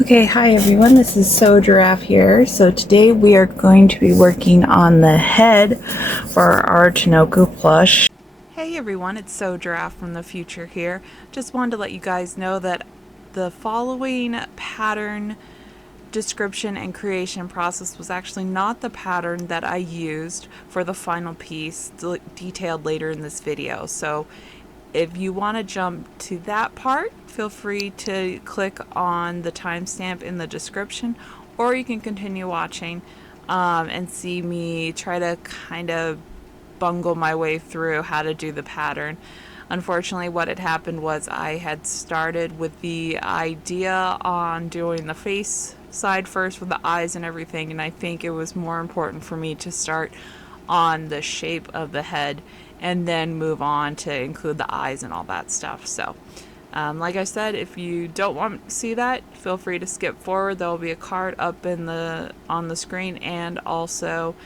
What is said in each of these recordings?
Okay, hi everyone, this is So Giraffe here. So today we are going to be working on the head for our Tinoco plush. Hey everyone, it's So Giraffe from the future here. Just wanted to let you guys know that the following pattern description and creation process was actually not the pattern that I used for the final piece detailed later in this video. So if you want to jump to that part, feel free to click on the timestamp in the description, or you can continue watching and see me try to kind of bungle my way through how to do the pattern. Unfortunately, what had happened was I had started with the idea on doing the face side first with the eyes and everything, and I think it was more important for me to start on the shape of the head and then move on to include the eyes and all that stuff. So like I said, if you don't want to see that, feel free to skip forward. There will be a card up on the screen and also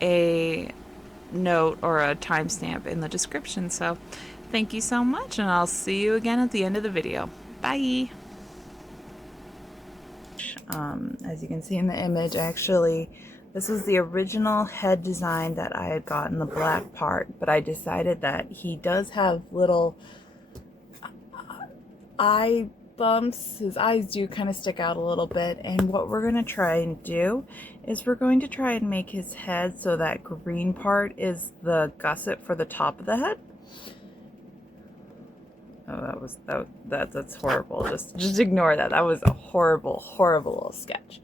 a note or a timestamp in the description. So thank you so much, and I'll see you again at the end of the video. Bye! As you can see in the image, this was the original head design that I had gotten, the black part, but I decided that he does have little eye bumps. His eyes do kind of stick out a little bit, and what we're going to try and do is we're going to try and make his head so that green part is the gusset for the top of the head. Oh, that's horrible. Just ignore that. That was a horrible little sketch.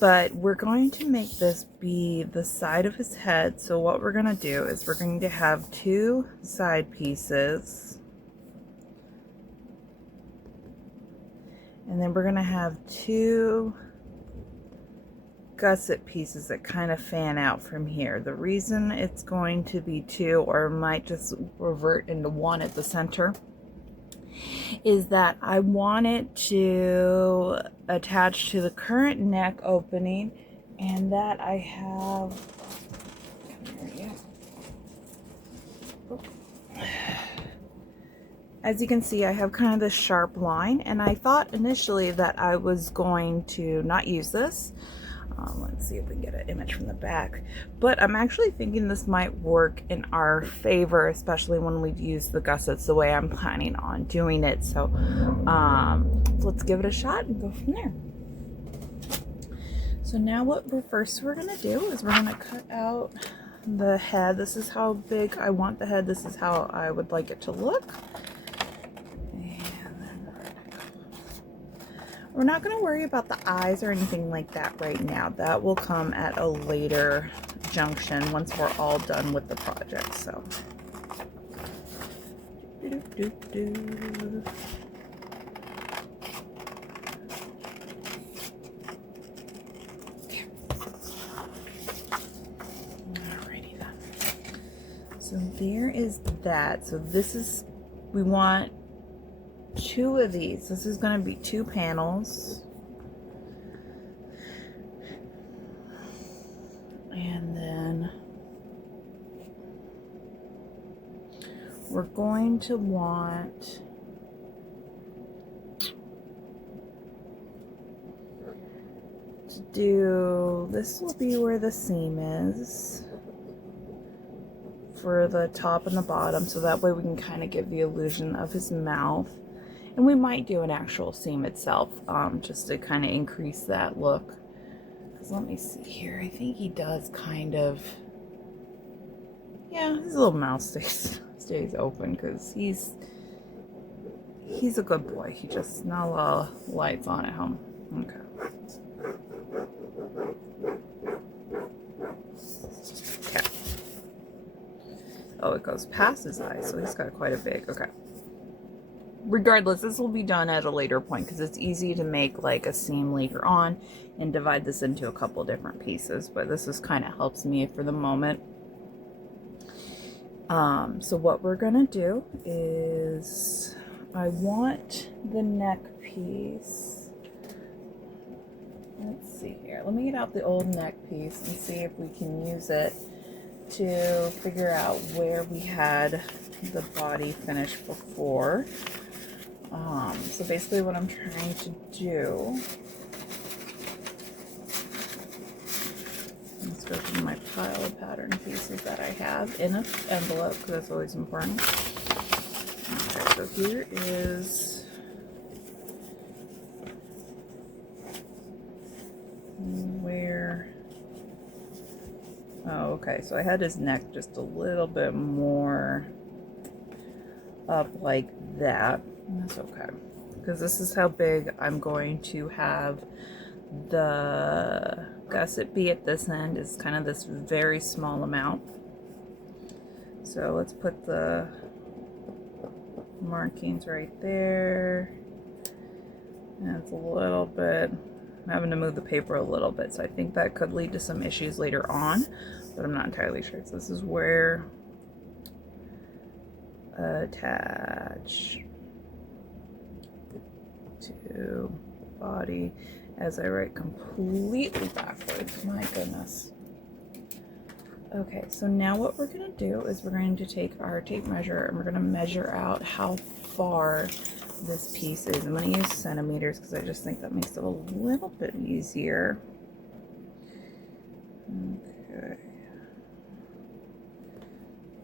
But we're going to make this be the side of his head. So what we're going to do is we're going to have two side pieces, and then we're going to have two gusset pieces that kind of fan out from here. The reason it's going to be two, or might just revert into one at the center, is that I want it to attach to the current neck opening, and that I have, as you can see, I have kind of this sharp line, and I thought initially that I was going to not use this. Let's see if we can get an image from the back. But I'm actually thinking this might work in our favor, especially when we use the gussets the way I'm planning on doing it. So let's give it a shot and go from there. So now what we're going to do is we're going to cut out the head. This is how big I want the head. This is how I would like it to look. We're not going to worry about the eyes or anything like that right now. That will come at a later junction once we're all done with the project. So, alrighty then. So there is that. So this is, we want two of these. This is going to be two panels, and then we're going to want to do, this will be where the seam is for the top and the bottom, so that way we can kind of give the illusion of his mouth. And we might do an actual seam itself, just to kind of increase that look. Because let me see here. I think he does kind of, yeah, his little mouth stays open because he's a good boy. He just, not a lot of lights on at home. Okay. Okay. Oh, it goes past his eyes, so he's got quite a big, okay. Regardless, this will be done at a later point because it's easy to make like a seam later on and divide this into a couple different pieces, but this is kind of helps me for the moment. So what we're gonna do is I want the neck piece. Let's see here. Let me get out the old neck piece and see if we can use it to figure out where we had the body finish before. So basically what I'm trying to do, let's go through my pile of pattern pieces that I have in an envelope, because that's always important. Okay, so here is where, oh, okay, so I had his neck just a little bit more up like that. And that's okay, because this is how big I'm going to have the gusset be at this end, is kind of this very small amount. So let's put the markings right there. And it's a little bit, I'm having to move the paper a little bit, so I think that could lead to some issues later on, but I'm not entirely sure. So this is where attach to body, as I write completely backwards. My goodness. Okay, so now what we're going to do is we're going to take our tape measure and we're going to measure out how far this piece is. I'm going to use centimeters because I just think that makes it a little bit easier. Okay.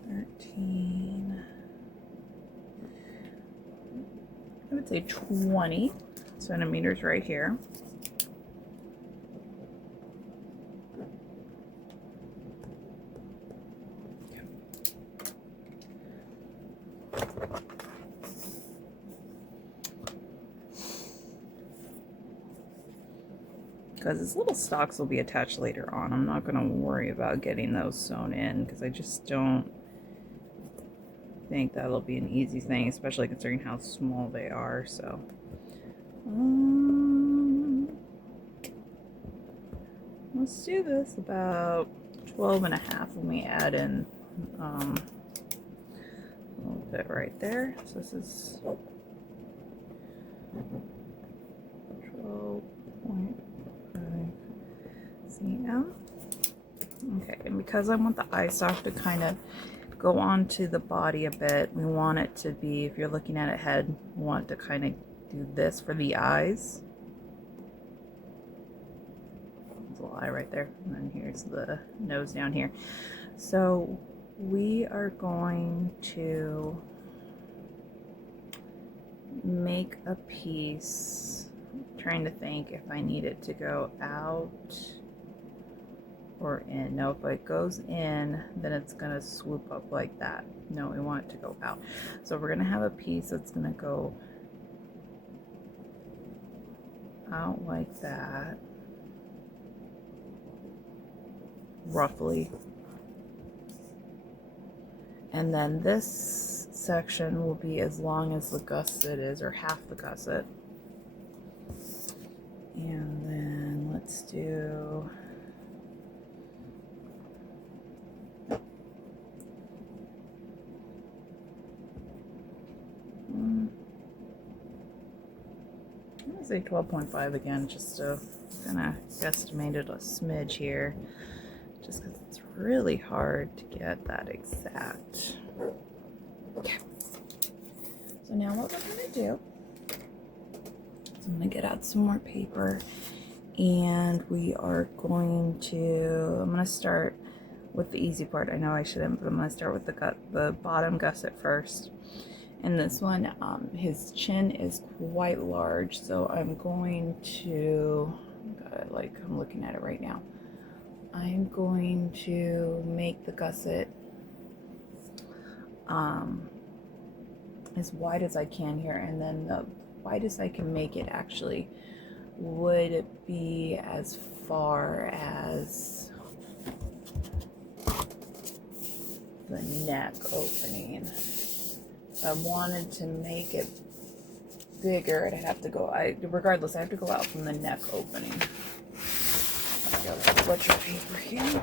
13. I would say 20 centimeters right here. Because his little stalks will be attached later on. I'm not going to worry about getting those sewn in because I just don't think that'll be an easy thing, especially considering how small they are. So let's do this about 12 and a half when we add in a little bit right there. So this is 12.5 cm. Okay, and because I want the eye sock to kind of go onto the body a bit, we want it to be, if you're looking at a head, we want to kind of do this for the eyes. There's a little eye right there, and then here's the nose down here. So we are going to make a piece. I'm trying to think if I need it to go out or in. No, if it goes in, then it's gonna swoop up like that. No, we want it to go out. So we're gonna have a piece that's gonna go out like that, roughly. And then this section will be as long as the gusset is, or half the gusset. And then let's do, I'm gonna say 12.5 again, just to kind of guesstimate it a smidge here, just because it's really hard to get that exact. Okay. So now what we're gonna do is I'm gonna get out some more paper, and we are going to, I'm gonna start with the easy part. I know I shouldn't, but I'm gonna start with the bottom gusset first. And this one, his chin is quite large, so I'm going to, got it like I'm looking at it right now. I'm going to make the gusset as wide as I can here, and then the widest I can make it actually would be as far as the neck opening. If I wanted to make it bigger, I'd have to go, regardless, I have to go out from the neck opening. I've got a butcher paper here.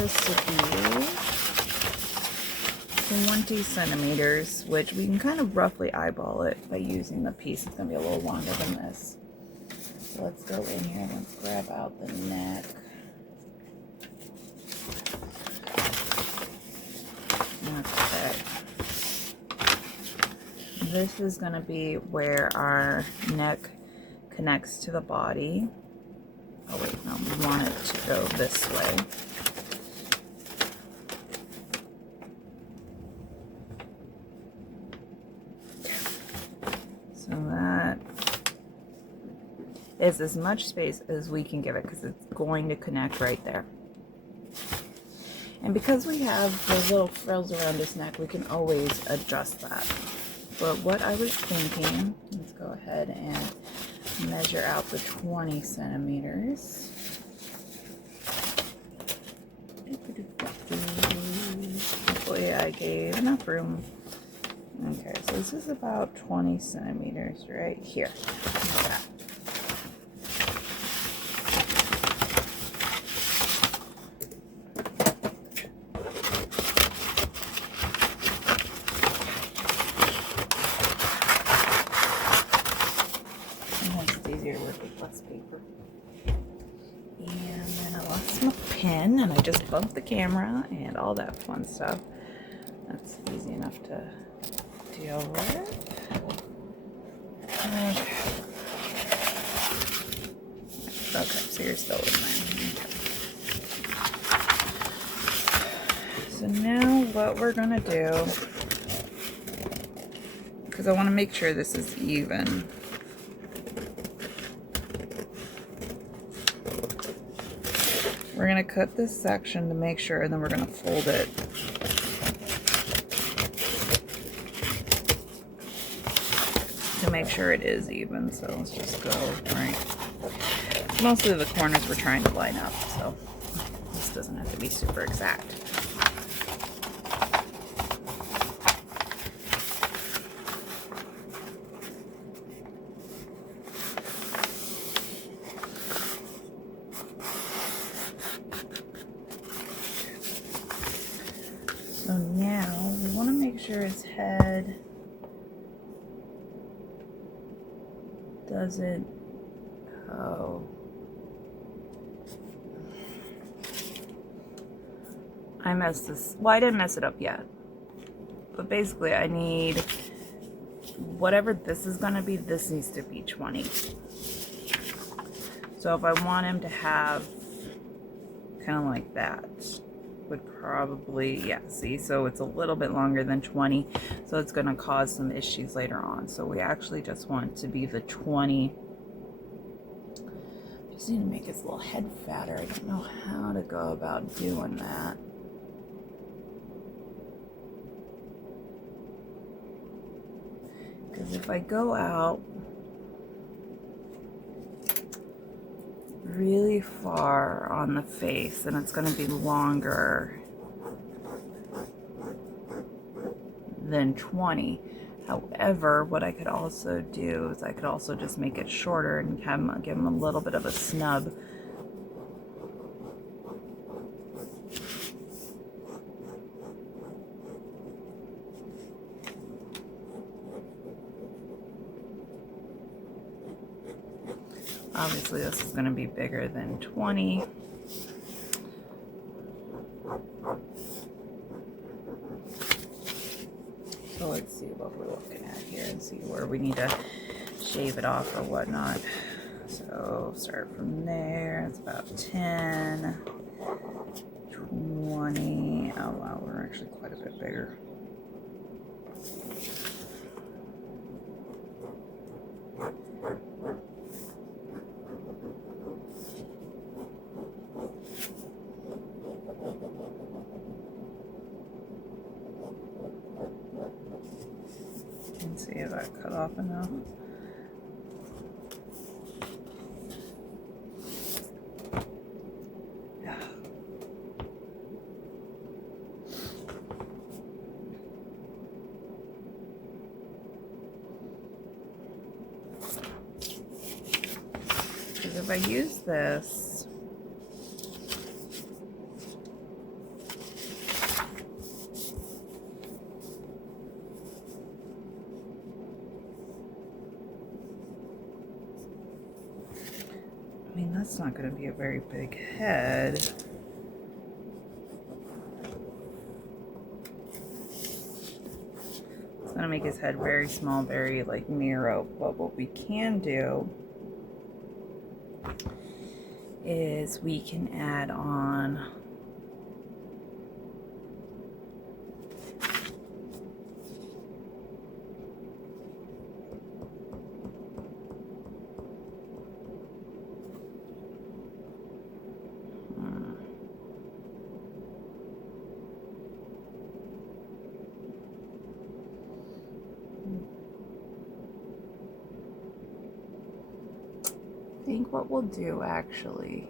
this to be 20 centimeters, which we can kind of roughly eyeball it by using the piece. It's going to be a little longer than this. So let's go in here and let's grab out the neck. Okay. This is going to be where our neck connects to the body. Oh wait, no, we want it to go this way. So that is as much space as we can give it because it's going to connect right there. And because we have those little frills around his neck, we can always adjust that. But what I was thinking, let's go ahead and measure out the 20 centimeters. Hopefully I gave enough room. Okay, so this is about 20 centimeters right here. Like that. Sometimes it's easier to work with less paper. And then I lost my pen and I just bumped the camera and all that fun stuff. That's easy enough to deal with. Okay, so you're still in there. Okay. So now what we're gonna do, because I want to make sure this is even. We're gonna cut this section to make sure, and then we're gonna fold it. To make sure it is even, so let's just go right. Mostly the corners we're trying to line up, so this doesn't have to be super exact. So now we want to make sure his head doesn't, I messed this, well, I didn't mess it up yet, but basically I need, whatever this is going to be, this needs to be 20. So if I want him to have kind of like that, would probably, yeah, see, so it's a little bit longer than 20, so it's going to cause some issues later on. So we actually just want to be the 20. Just need to make his little head fatter. I don't know how to go about doing that. Because if I go out really far on the face, then it's going to be longer than 20. However, what I could also do is I could also just make it shorter and give him a little bit of a snub. Obviously, this is going to be bigger than 20. So let's see what we're looking at here and see where we need to shave it off or whatnot. So start from there. It's about 10, 20. Oh wow, we're actually quite a bit bigger. Let's see if I cut off enough. Because if I use this, That's not going to be a very big head. It's going to make his head very small, very like narrow. But what we can do is we can add on I think what we'll do actually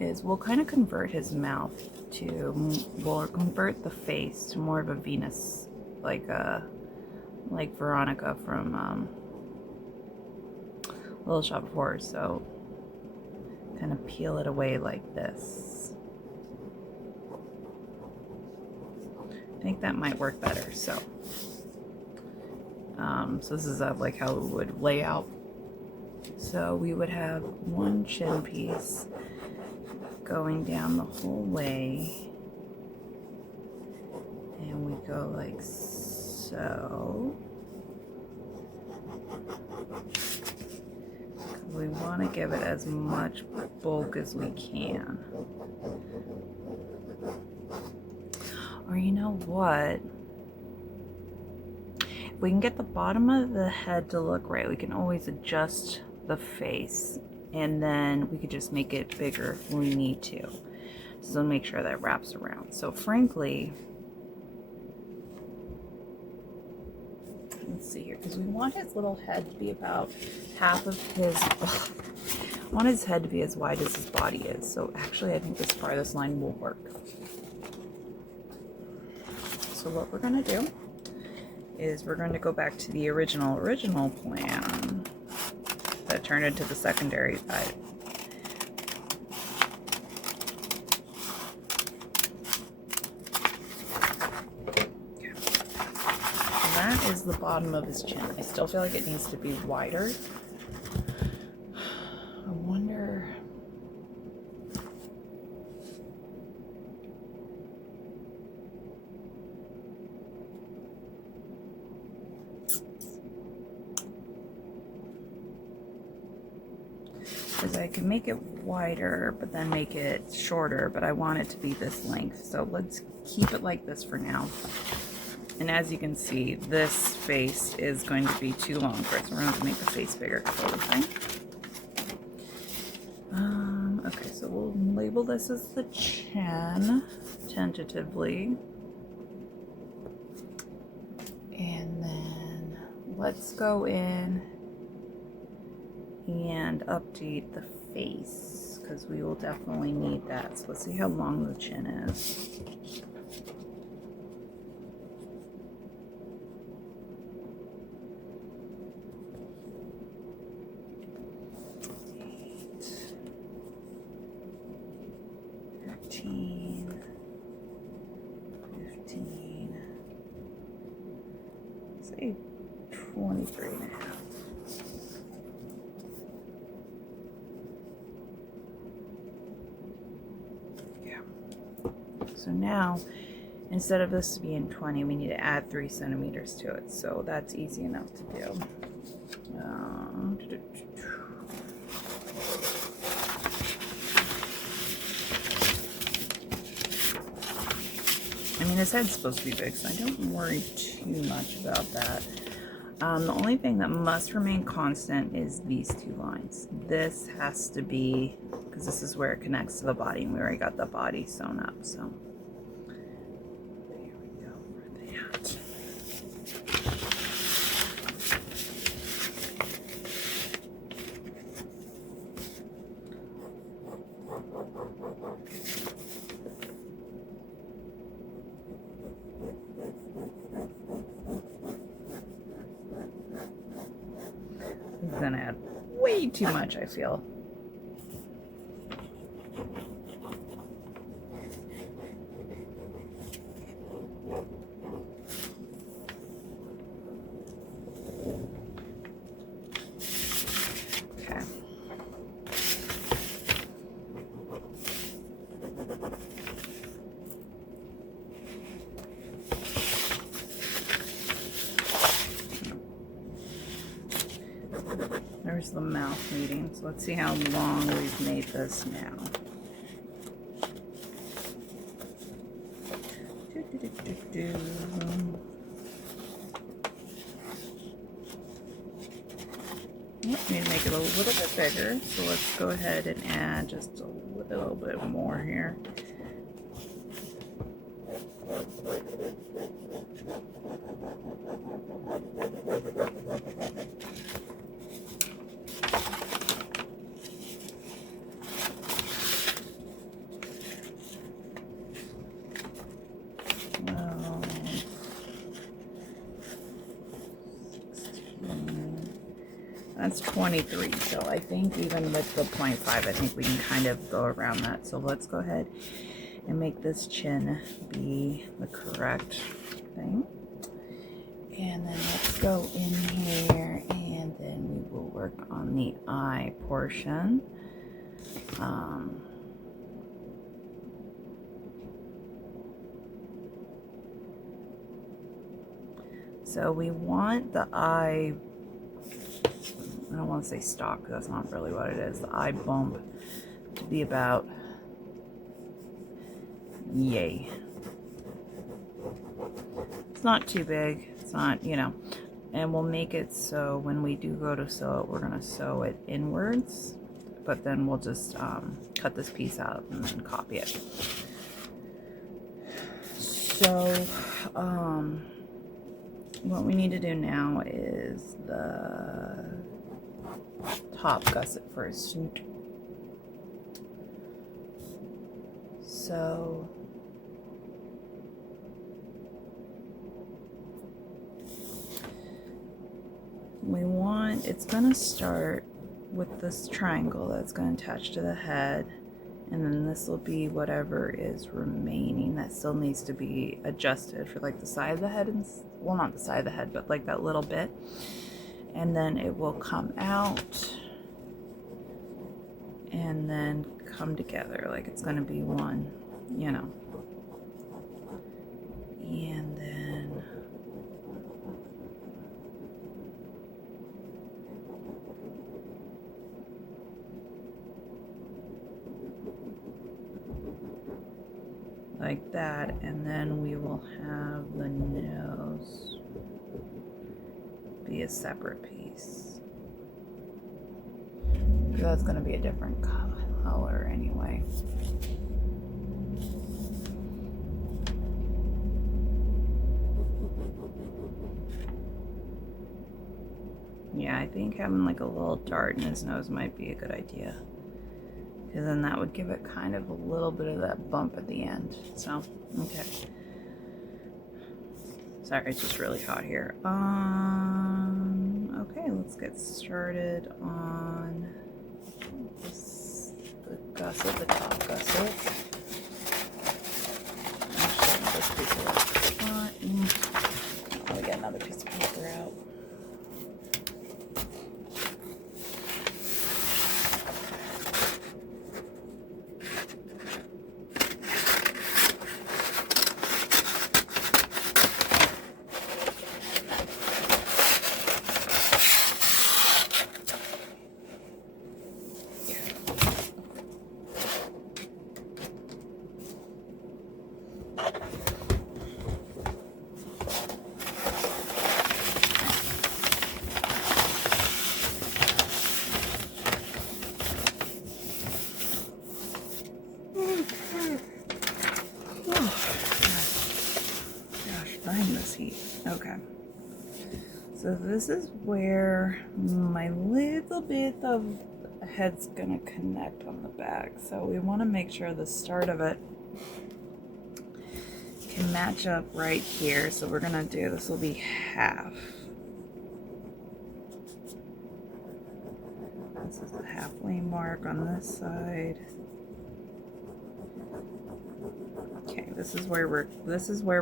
is we'll kind of convert his mouth to, we'll convert the face to more of a Venus, like Veronica from Little Shop of Horrors. So kind of peel it away like this. I think that might work better. So this is like how it would lay out. So we would have one chin piece going down the whole way, and we go like so. We want to give it as much bulk as we can. Or you know what? If we can get the bottom of the head to look right, we can always adjust the face, and then we could just make it bigger if we need to. So make sure that wraps around. So frankly, let's see here, because we want his little head to be about half of his, I want his head to be as wide as his body is. So actually I think this farthest line will work. So what we're going to do is we're going to go back to the original plan that turned into the secondary side. Okay. So that is the bottom of his chin. I still feel like it needs to be wider. I wonder. Because I can make it wider, but then make it shorter, but I want it to be this length. So let's keep it like this for now. And as you can see, this face is going to be too long for it, so we're going to make the face bigger. Okay, so we'll label this as the chin, tentatively. And then let's go in and update the face, because we will definitely need that. So let's see how long the chin is. Say 23 and a half. So now, instead of this being 20, we need to add 3 centimeters to it. So that's easy enough to do. I mean, his head's supposed to be big, so I don't worry too much about that. The only thing that must remain constant is these 2 lines. This has to be, because this is where it connects to the body, and we already got the body sewn up, so. There we go for that. This is gonna add way too much, I feel. Okay. there's the mouth meeting. So let's see how long we've made this now. Need to make it a little bit bigger, so let's go ahead and add just a little bit more here. That's 23, so I think even with the 0.5, I think we can kind of go around that. So let's go ahead and make this chin be the correct thing. And then let's go in here and then we will work on the eye portion. So we want the eye, I don't want to say stalk, because that's not really what it is, the eye bump to be about yay. It's not too big, it's not, you know, and we'll make it so when we do go to sew it, we're going to sew it inwards, but then we'll just cut this piece out and then copy it. So, what we need to do now is the top gusset first. So we want, it's going to start with this triangle that's going to attach to the head, and then this will be whatever is remaining that still needs to be adjusted for like the side of the head, and well, not the side of the head, but like that little bit, and then it will come out and then come together like it's going to be one, you know, and then like that, and then we will have the nose be a separate piece. That's going to be a different color anyway. Yeah, I think having like a little dart in his nose might be a good idea, because then that would give it kind of a little bit of that bump at the end. So, okay. Sorry, it's just really hot here. Okay, let's get started on this, the gusset, the top gusset. Actually, this piece of cotton. Let me get another piece of paper out. Okay, so this is where my little bit of head's gonna connect on the back. So we want to make sure the start of it can match up right here. So we're gonna do, this will be half. This is the halfway mark on this side. Okay, this is where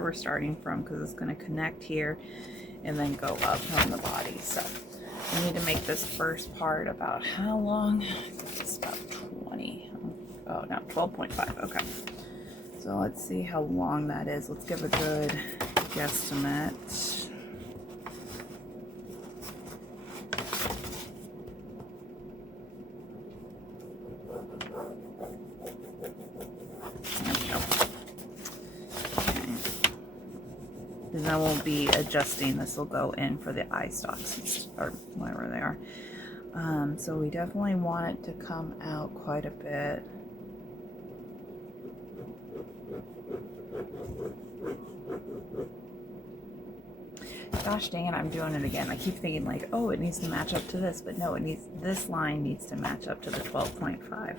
we're starting from, because it's going to connect here and then go up on the body. So we need to make this first part about how long? It's about 20. Oh no, 12.5. Okay. So let's see how long that is. Let's give a good guesstimate. we go. Because then we'll be adjusting. This will go in for the eye stalks or whatever they are. So we definitely want it to come out quite a bit. Gosh dang it, I'm doing it again. I keep thinking like, oh, it needs to match up to this, but no, this line needs to match up to the 12.5.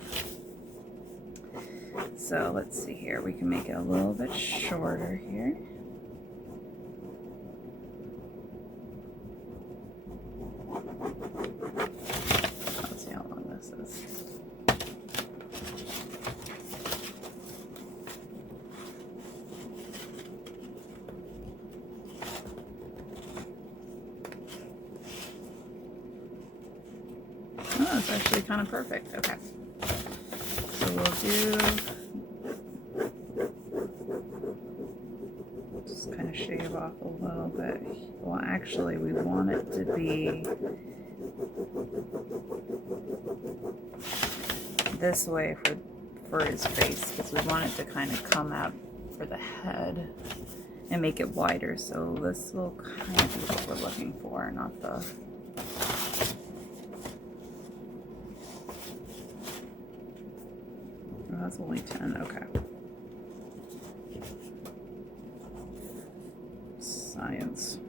So let's see here. We can make it a little bit shorter here. Let's see how long this is. Oh, it's actually kind of perfect. Okay. So we'll just kind of shave off a little bit. Well, actually, we want it to be this way for his face, because we want it to kind of come out for the head and make it wider. So this will kind of be what we're looking for, not the... Oh, that's only 10, okay. Science.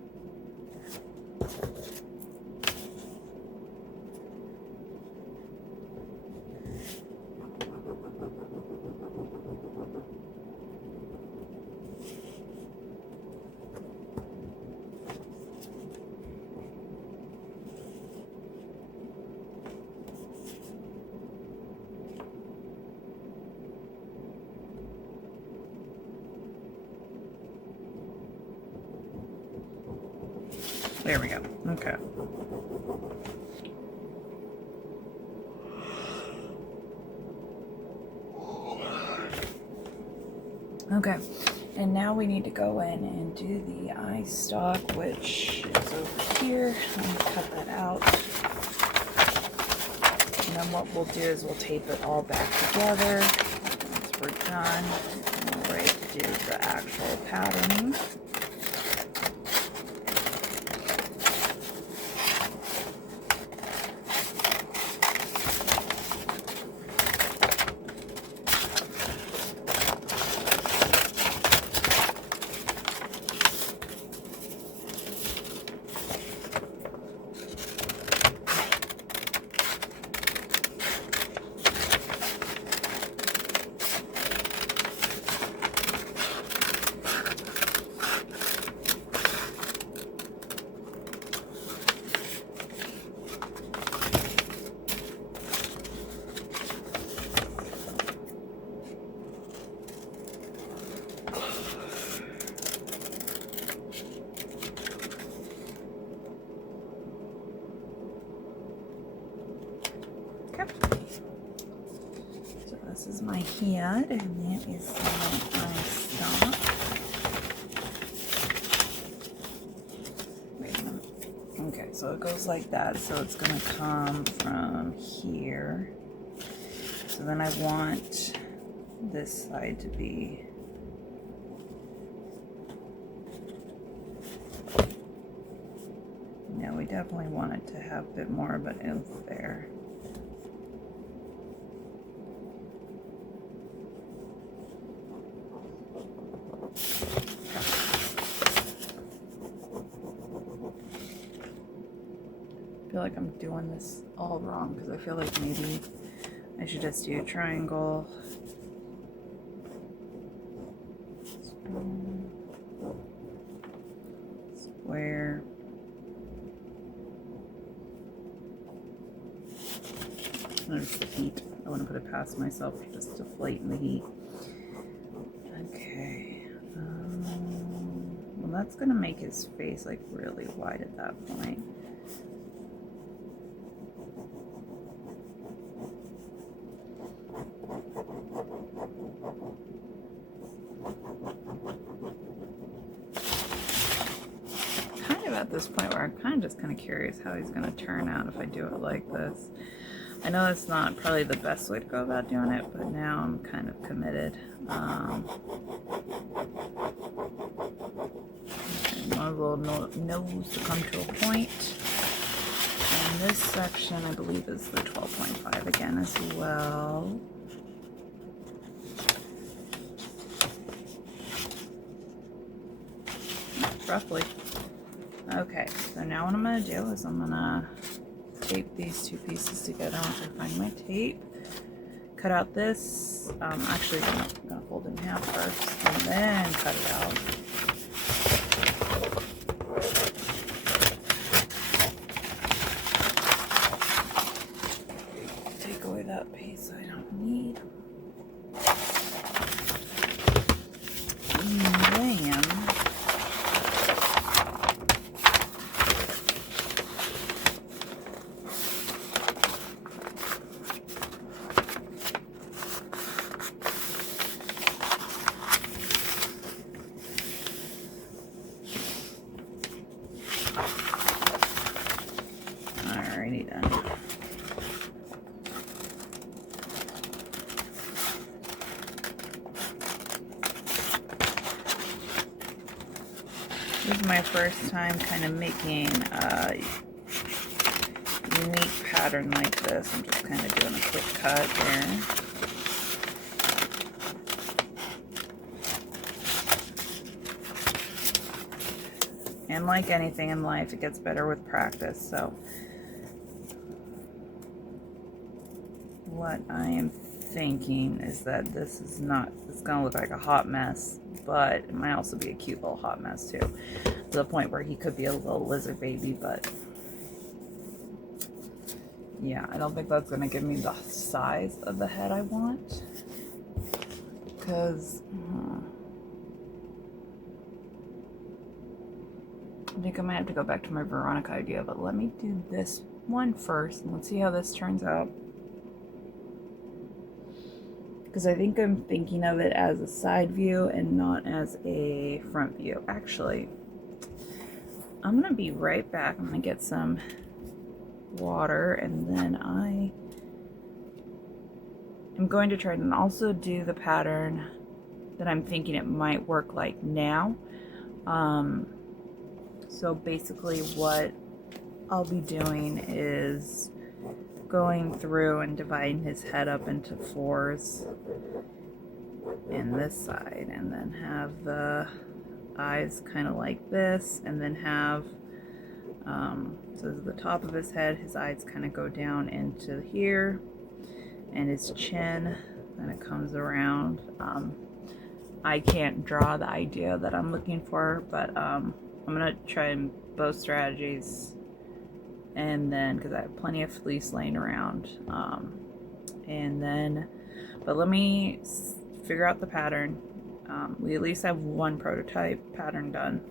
There we go. Okay. Okay. And now we need to go in and do the eye stalk, which is over here. Let me cut that out. And then what we'll do is we'll tape it all back together. Once we're done, we're ready to do the actual patterning. So this is my head, and that is my eye stalk. Wait a minute. Okay, so it goes like that. So it's going to come from here. So then I want this side to be we definitely want it to have a bit more of an oomph there. I feel like I'm doing this all wrong because I feel like maybe I should just do a triangle. Square. There's the heat. I want to put it past myself just to deflate in the heat. Okay. Well, that's going to make his face like really wide at that point. at this point where I'm just kind of curious how he's going to turn out if I do it like this. I know that's not probably the best way to go about doing it, but now I'm kind of committed. My little nose to come to a point. And this section, I believe, is the 12.5 again as well. Roughly. Okay, so now what I'm going to do is I'm going to tape these two pieces together once I find my tape. Cut out this. Actually, I'm going to fold it in half first and then cut it out. Take away that piece I don't need. And then alrighty then. This is my first time kind of making a unique pattern like this. I'm just kind of doing a quick cut there. And like anything in life, it gets better with practice. So what I am thinking is that this is not, it's gonna look like a hot mess, but it might also be a cute little hot mess too, to the point where he could be a little lizard baby. But yeah, I don't think that's gonna give me the size of the head I want, because I think I might have to go back to my Veronica idea, but let me do this one first and let's see how this turns out. Because I think I'm thinking of it as a side view and not as a front view. Actually, I'm gonna be right back. I'm gonna get some water and then I am going to try and also do the pattern that I'm thinking it might work like now. So basically what I'll be doing is going through and dividing his head up into fours in this side, and then have the eyes kind of like this, and then have so the top of his head, his eyes kind of go down into here, and his chin kind of comes around. I can't draw the idea that I'm looking for, but I'm gonna try both strategies, and then because I have plenty of fleece laying around, and then, but let me figure out the pattern. We at least have one prototype pattern done,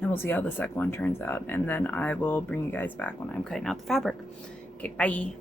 and we'll see how the second one turns out, and then I will bring you guys back when I'm cutting out the fabric. Okay, bye.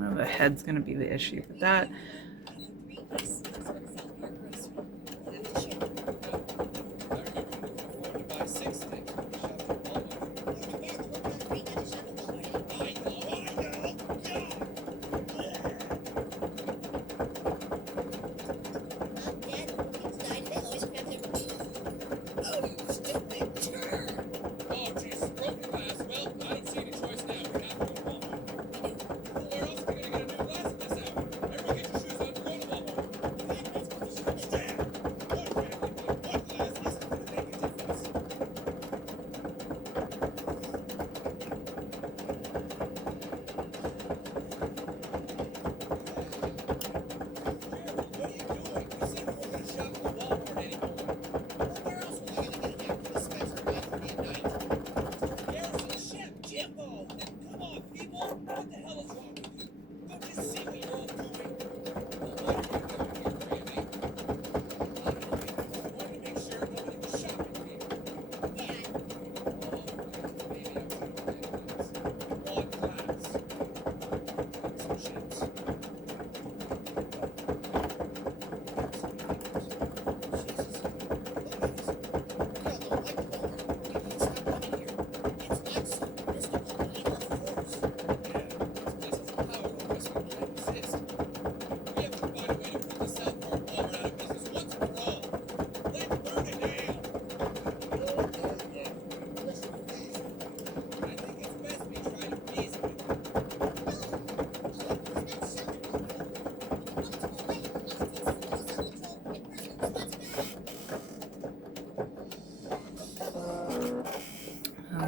Well, the head's gonna be the issue with that.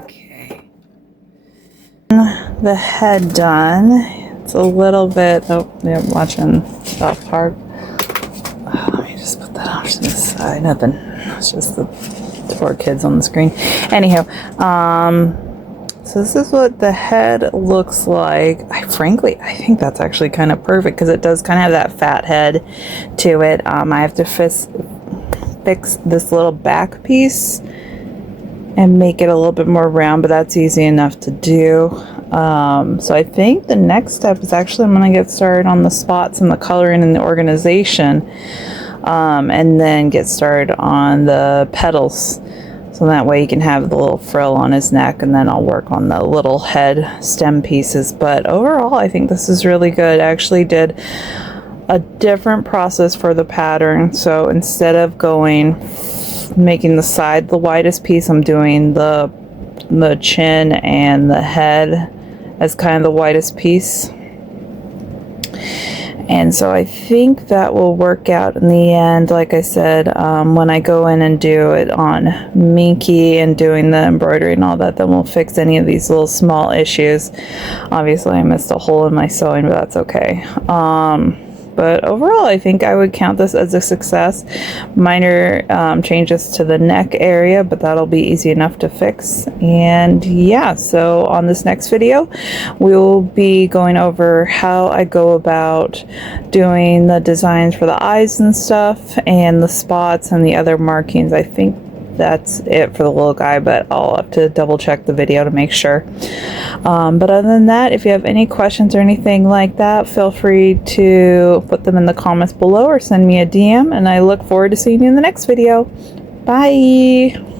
Okay. The head done. It's a little bit, oh, yeah, watching South Park. Let me just put that off to the side. Nothing. It's just the four kids on the screen. Anyhow, so this is what the head looks like. I think that's actually kind of perfect because it does kind of have that fat head to it. I have to fix this little back piece and make it a little bit more round, but that's easy enough to do. So I think the next step is actually I'm going to get started on the spots and the coloring and the organization, and then get started on the petals. So that way you can have the little frill on his neck, and then I'll work on the little head stem pieces. But overall, I think this is really good. I actually did a different process for the pattern. So instead of making the side the widest piece, I'm doing the chin and the head as kind of the widest piece. And so I think that will work out in the end. Like I said, when I go in and do it on Minky and doing the embroidery and all that, then we'll fix any of these little small issues. Obviously I missed a hole in my sewing, but that's okay. But overall, I think I would count this as a success. Minor changes to the neck area, but that'll be easy enough to fix. And yeah, so on this next video, we will be going over how I go about doing the designs for the eyes and stuff, and the spots and the other markings. I think that's it for the little guy, but I'll have to double check the video to make sure. But other than that, if you have any questions or anything like that, feel free to put them in the comments below or send me a DM, and I look forward to seeing you in the next video. Bye!